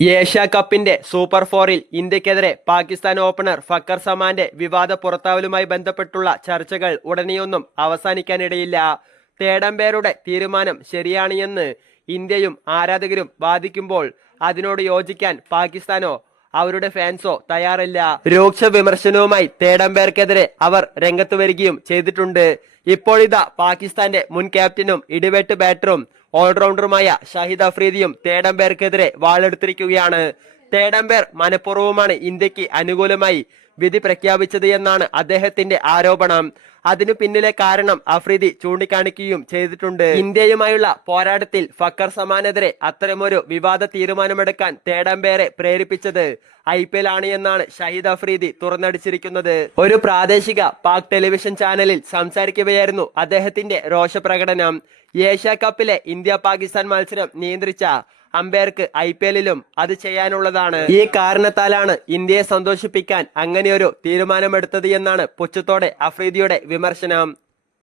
Asia കപ്പിന്റെ super ഫോറിൽ ഇന്ത്യക്കെതിരെ പാകിസ്ഥാൻ ഓപ്പണർ ഫക്കർ സമാന്റെ വിവാദ പുറത്താവലുമായി ബന്ധപ്പെട്ടുള്ള ചർച്ചകൾ ഉടനെയൊന്നും അവസാനിക്കാനിടയില്ല. തേടമ്പേരുടെ തീരുമാനം ശരിയാണ് എന്ന് ഇന്ത്യയും ആരാധകരും വാദിക്കുമ്പോൾ അതിനോട് യോജിക്കാൻ പാകിസ്ഥാനോ അവരുടെ ഫാൻസോ തയ്യാറല്ല. രൂക്ഷ വിമർശനവുമായി തേടമ്പേർക്കെതിരെ അവർ രംഗത്ത് വരികയും ചെയ്തിട്ടുണ്ട്. ഇപ്പോഴിതാ പാകിസ്ഥാന്റെ മുൻ ക്യാപ്റ്റനും ഇടിവെട്ട് ബാറ്ററും ഓൾറൗണ്ടറുമായ ഷാഹിദ് അഫ്രീദിയും തേടമ്പേർക്കെതിരെ വാളെടുത്തിരിക്കുകയാണ്. തേടമ്പേർ മനഃപൂർവമാണ് ഇന്ത്യയ്ക്ക് അനുകൂലമായി വിധി പ്രഖ്യാപിച്ചത് എന്നാണ് അദ്ദേഹത്തിന്റെ ആരോപണം. അതിനു പിന്നിലെ കാരണം അഫ്രീദി ചൂണ്ടിക്കാണിക്കുകയും ചെയ്തിട്ടുണ്ട്. ഇന്ത്യയുമായുള്ള പോരാട്ടത്തിൽ ഫക്കർ സമാനെതിരെ അത്തരമൊരു വിവാദ തീരുമാനമെടുക്കാൻ തേടമ്പേരെ പ്രേരിപ്പിച്ചത് ഐ പി എൽ ആണ് എന്നാണ് ഷഹീദ് അഫ്രീദി തുറന്നടിച്ചിരിക്കുന്നത്. ഒരു പ്രാദേശിക പാക് ടെലിവിഷൻ ചാനലിൽ സംസാരിക്കുകയായിരുന്നു അദ്ദേഹത്തിന്റെ രോഷപ്രകടനം. ഏഷ്യ കപ്പിലെ ഇന്ത്യ പാകിസ്ഥാൻ മത്സരം നിയന്ത്രിച്ച അമ്പയർക്ക് ഐ പി എല്ലിലും അത് ചെയ്യാനുള്ളതാണ്. ഈ കാരണത്താലാണ് ഇന്ത്യയെ സന്തോഷിപ്പിക്കാൻ അങ്ങനെയൊരു തീരുമാനമെടുത്തത് എന്നാണ് പുച്ഛത്തോടെ അഫ്രീദിയുടെ വിമർശനം.